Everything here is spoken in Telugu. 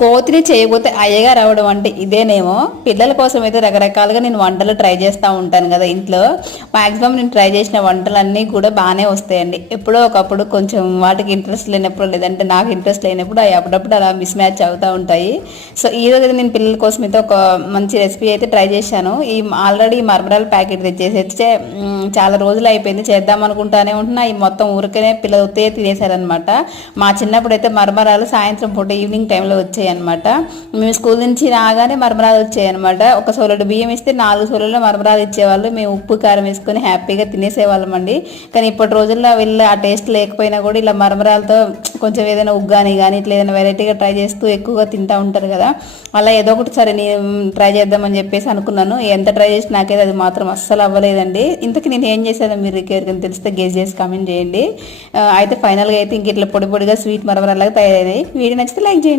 కోతిని చేయకపోతే అయ్యగా రావడం అంటే ఇదేనేమో. పిల్లల కోసం అయితే రకరకాలుగా నేను వంటలు ట్రై చేస్తూ ఉంటాను కదా ఇంట్లో. మాక్సిమం నేను ట్రై చేసిన వంటలన్నీ కూడా బాగానే వస్తాయండి. ఎప్పుడో ఒకప్పుడు కొంచెం వాటికి ఇంట్రెస్ట్ లేనప్పుడు, లేదంటే నాకు ఇంట్రెస్ట్ లేనప్పుడు అవి అప్పుడప్పుడు అలా మిస్ మ్యాచ్ అవుతూ ఉంటాయి. సో ఈరోజు నేను పిల్లల కోసం అయితే ఒక మంచి రెసిపీ అయితే ట్రై చేశాను. ఆల్రెడీ మరమరాల ప్యాకెట్ తెచ్చేసి చాలా రోజులు అయిపోయింది, చేద్దాం అనుకుంటానే ఉంటున్నా. ఈ మొత్తం ఊరికనే పిల్లలు ఉత్తే తినేశారనమాట. మా చిన్నప్పుడు అయితే మరమరాలు సాయంత్రం పూట ఈవినింగ్ టైంలో వచ్చాయి అనమాట. మేము స్కూల్ నుంచి రాగానే మరమరాలు వచ్చాయి అనమాట. ఒక సోలెడు బియ్యం ఇస్తే 4 సోలెల్లో మరమరాలు ఇచ్చేవాళ్ళు. మేము ఉప్పు కారం వేసుకొని హ్యాపీగా తినేసేవాళ్ళం అండి. కానీ ఇప్పటి రోజుల్లో వీళ్ళు ఆ టేస్ట్ లేకపోయినా కూడా ఇలా మరమరాలతో కొంచెం ఏదైనా ఉగ్గాని కానీ ఇట్లా ఏదైనా వెరైటీగా ట్రై చేస్తూ ఎక్కువగా తింటూ ఉంటారు కదా. అలా ఏదో ఒకటి సరే నేను ట్రై చేద్దామని చెప్పేసి అనుకున్నాను. ఎంత ట్రై చేసి నాకైతే అది మాత్రం అస్సలు అవ్వలేదండి. ఇంతకు నేను ఏం చేశానో మీరు ఎవరికైనా తెలిస్తే గెస్ చేసి కామెంట్ చేయండి. అయితే ఫైనల్గా అయితే ఇంక ఇట్లా పొడి పొడిగా స్వీట్ మరమరాలాగా తయారయ్యాయి. వీడియో నచ్చితే లైక్ చేయండి.